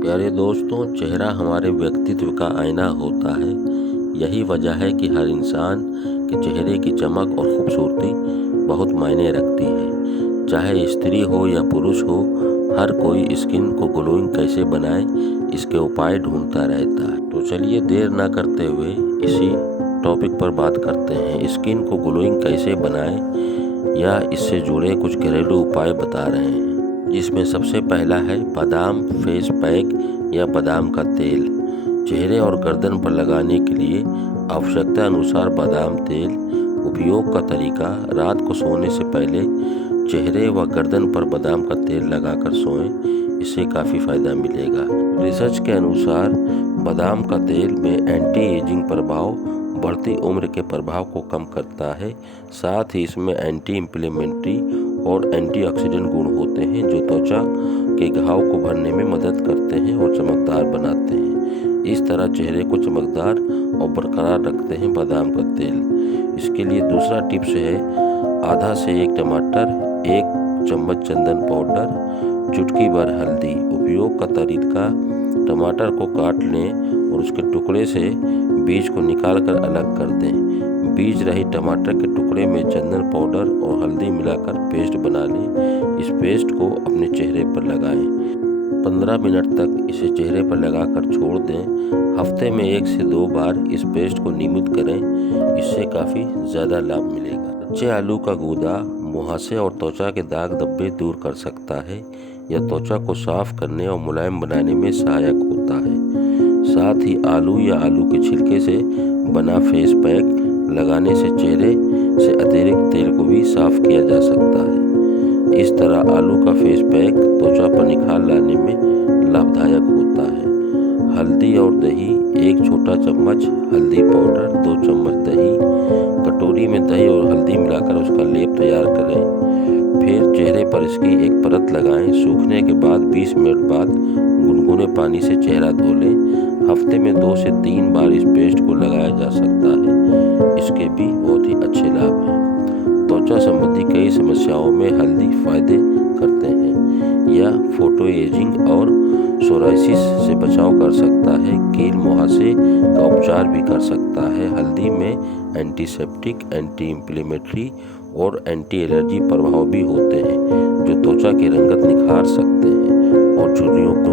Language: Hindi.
प्यारे दोस्तों, चेहरा हमारे व्यक्तित्व का आईना होता है। यही वजह है कि हर इंसान के चेहरे की चमक और खूबसूरती बहुत मायने रखती है। चाहे स्त्री हो या पुरुष हो, हर कोई स्किन को ग्लोइंग कैसे बनाए, इसके उपाय ढूंढता रहता है। तो चलिए देर ना करते हुए इसी टॉपिक पर बात करते हैं। स्किन को ग्लोइंग कैसे बनाएं या इससे जुड़े कुछ घरेलू उपाय बता रहे हैं। जिसमें सबसे पहला है बादाम फेस पैक या बादाम का तेल। चेहरे और गर्दन पर लगाने के लिए आवश्यकता अनुसार बादाम तेल। उपयोग का तरीका: रात को सोने से पहले चेहरे व गर्दन पर बादाम का तेल लगाकर सोएं, इससे काफ़ी फ़ायदा मिलेगा। रिसर्च के अनुसार बादाम का तेल में एंटी एजिंग प्रभाव, बढ़ती उम्र के प्रभाव को कम करता है। साथ ही इसमें एंटी इंफ्लेमेटरी और एंटीऑक्सीडेंट गुण होते हैं जो त्वचा के घाव को भरने में मदद करते हैं और चमकदार बनाते हैं। इस तरह चेहरे को चमकदार और बरकरार रखते हैं बादाम का तेल। इसके लिए दूसरा टिप्स है आधा से 1 टमाटर, 1 चम्मच चंदन पाउडर, चुटकी भर हल्दी। उपयोग का तरीका: टमाटर को काट लें और उसके टुकड़े से बीज को निकाल कर अलग कर दें। बीज रही टमाटर के टुकड़े में चंदन पाउडर और हल्दी मिलाकर पेस्ट बना लें। इस पेस्ट को अपने चेहरे पर लगाएं। 15 मिनट तक इसे चेहरे पर लगाकर छोड़ दें। हफ्ते में 1 से 2 बार इस पेस्ट को नियमित करें, इससे काफ़ी ज़्यादा लाभ मिलेगा। कच्चे आलू का गूदा मुहासे और त्वचा के दाग धब्बे दूर कर सकता है। यह त्वचा को साफ करने और मुलायम बनाने में सहायक होता है। साथ ही आलू या आलू के छिलके से बना फेस पैक लगाने से चेहरे से अतिरिक्त तेल को भी साफ किया जा सकता है। इस तरह आलू का फेस पैक त्वचा पर निखार लाने में लाभदायक होता है। हल्दी और दही: 1 छोटा चम्मच हल्दी पाउडर, 2 चम्मच दही। कटोरी में दही और हल्दी मिलाकर उसका लेप तैयार करें। फिर चेहरे पर इसकी एक परत लगाएं। सूखने के बाद 20 मिनट बाद गुनगुने पानी से चेहरा धो लें। हफ्ते में 2 से 3 बार इस पेस्ट को लगाया जा सकता है। इसके भी बहुत ही अच्छे लाभ हैं। त्वचा संबंधी कई समस्याओं में हल्दी फायदे करते हैं। यह फोटो एजिंग और सोराइसिस से बचाव कर सकता है। कील मुहासे का उपचार भी कर सकता है। हल्दी में एंटीसेप्टिक, एंटी इंफ्लेमेटरी और एंटी एलर्जी प्रभाव भी होते हैं जो त्वचा की रंगत निखार सकते हैं और झुर्रियों को